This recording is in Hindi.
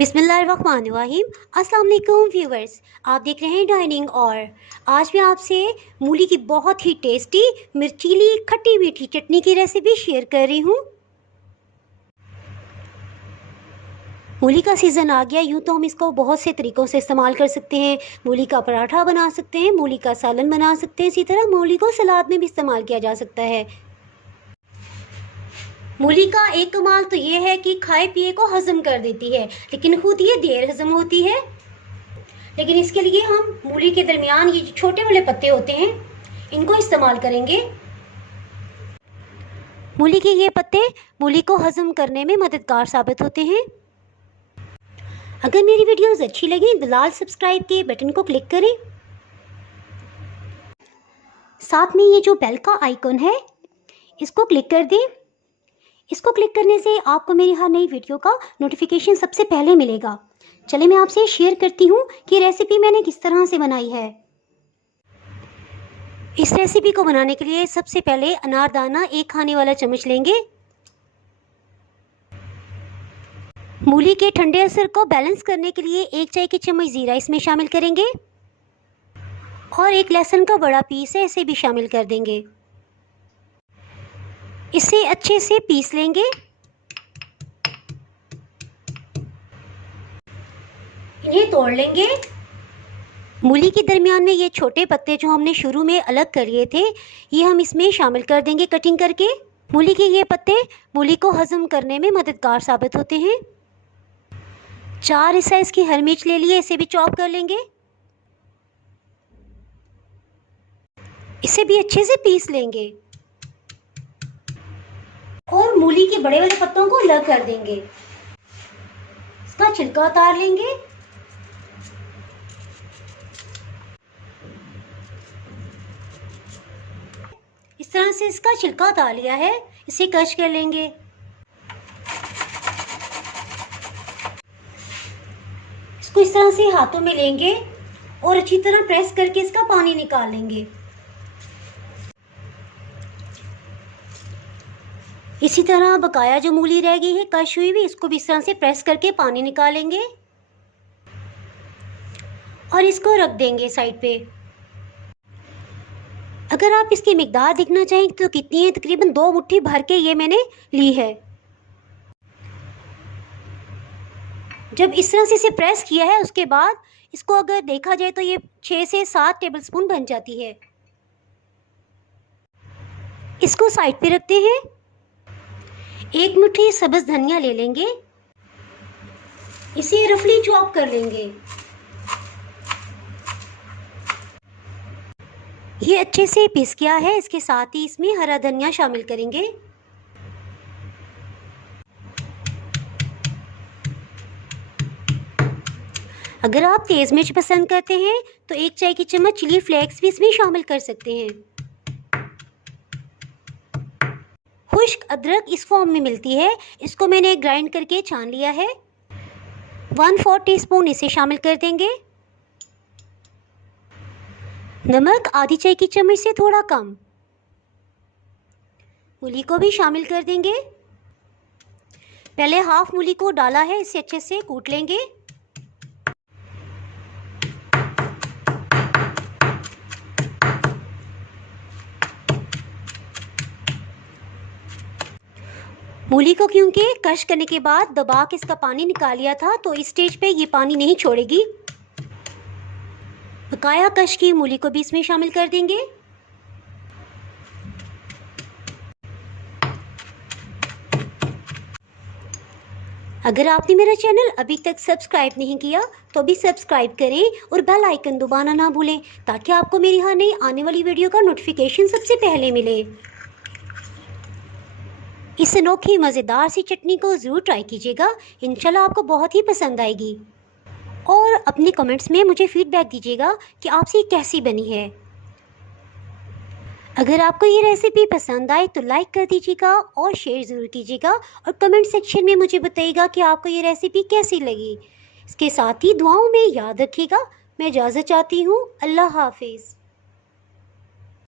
बिस्मिल्लाहिर्रहमानिर्रहीम। अस्सलाम वालेकुम व्यूवर्स, आप देख रहे हैं डाइनिंग। और आज मैं आपसे मूली की बहुत ही टेस्टी मिर्चीली खट्टी मीठी चटनी की रेसिपी शेयर कर रही हूँ। मूली का सीज़न आ गया, यूँ तो हम इसको बहुत से तरीक़ों से इस्तेमाल कर सकते हैं। मूली का पराठा बना सकते हैं, मूली का सालन बना सकते हैं, इसी तरह मूली को सलाद में भी इस्तेमाल किया जा सकता है। मूली का एक कमाल तो ये है कि खाए पिए को हज़म कर देती है, लेकिन खुद ये देर हज़म होती है। लेकिन इसके लिए हम मूली के दरमियान ये छोटे वाले पत्ते होते हैं, इनको इस्तेमाल करेंगे। मूली के ये पत्ते मूली को हज़म करने में मददगार साबित होते हैं। अगर मेरी वीडियोस अच्छी लगी तो लाल सब्सक्राइब के बटन को क्लिक करें। साथ में ये जो बेल का आइकन है इसको क्लिक कर दें। इसको क्लिक करने से आपको मेरी हर नई वीडियो का नोटिफिकेशन सबसे पहले मिलेगा। चलिए मैं आपसे शेयर करती हूँ कि रेसिपी मैंने किस तरह से बनाई है। इस रेसिपी को बनाने के लिए सबसे पहले अनारदाना 1 खाने वाला चम्मच लेंगे। मूली के ठंडे असर को बैलेंस करने के लिए 1 चाय की चम्मच ज़ीरा इसमें शामिल करेंगे और 1 लहसुन का बड़ा पीस है, इसे भी शामिल कर देंगे। इसे अच्छे से पीस लेंगे। इन्हें तोड़ लेंगे। मूली के दरमियान में ये छोटे पत्ते जो हमने शुरू में अलग कर लिए थे, ये हम इसमें शामिल कर देंगे कटिंग करके। मूली के ये पत्ते मूली को हज़म करने में मददगार साबित होते हैं। 4 इस साइज़ की हरी मिर्च ले लिए, इसे भी चॉप कर लेंगे। इसे भी अच्छे से पीस लेंगे और मूली के बड़े वाले पत्तों को अलग कर देंगे। इसका छिलका उतार लेंगे। इस तरह से इसका छिलका उतार लिया है, इसे क्रश कर लेंगे। इसको इस तरह से हाथों में लेंगे और अच्छी तरह प्रेस करके इसका पानी निकाल लेंगे। इसी तरह बकाया जो मूली रह गई है क्रश हुई हुई, इसको भी इस तरह से प्रेस करके पानी निकालेंगे और इसको रख देंगे साइड पे। अगर आप इसकी मिकदार देखना चाहें तो कितनी है, तकरीबन 2 मुट्ठी भर के ये मैंने ली है। जब इस तरह से इसे प्रेस किया है उसके बाद इसको अगर देखा जाए तो ये 6 से 7 टेबलस्पून बन जाती है। इसको साइड पे रखते हैं। 1 मुट्ठी सब्ज़ धनिया ले लेंगे, इसे रफली चॉप कर लेंगे। ये अच्छे से पीस गया है। इसके साथ ही इसमें हरा धनिया शामिल करेंगे। अगर आप तेज़ मिर्च पसंद करते हैं तो 1 चाय की चम्मच चिली फ्लेक्स भी इसमें शामिल कर सकते हैं। खुश्क अदरक इस फॉर्म में मिलती है, इसको मैंने ग्राइंड करके छान लिया है। 1/4 टीस्पून इसे शामिल कर देंगे। नमक आधी चाय की चम्मच से थोड़ा कम। मूली को भी शामिल कर देंगे। पहले हाफ मूली को डाला है, इसे अच्छे से कूट लेंगे। मूली को क्योंकि क्रश करने के बाद दबा के इसका पानी निकाल लिया था, तो इस स्टेज पे ये पानी नहीं छोड़ेगी। बकाया क्रश की मूली को भी इसमें शामिल कर देंगे। अगर आपने मेरा चैनल अभी तक सब्सक्राइब नहीं किया तो भी सब्सक्राइब करें और बेल आइकन दबाना ना भूलें, ताकि आपको मेरी हर नई आने वाली वीडियो का नोटिफिकेशन सबसे पहले मिले। इस अनोखी मज़ेदार सी चटनी को ज़रूर ट्राई कीजिएगा, इंशाल्लाह आपको बहुत ही पसंद आएगी। और अपने कमेंट्स में मुझे फ़ीडबैक दीजिएगा कि आपसे ये कैसी बनी है। अगर आपको ये रेसिपी पसंद आए तो लाइक कर दीजिएगा और शेयर ज़रूर कीजिएगा और कमेंट सेक्शन में मुझे बताइएगा कि आपको ये रेसिपी कैसी लगी। इसके साथ ही दुआओं में याद रखिएगा। मैं इजाज़त चाहती हूँ। अल्लाह हाफिज़।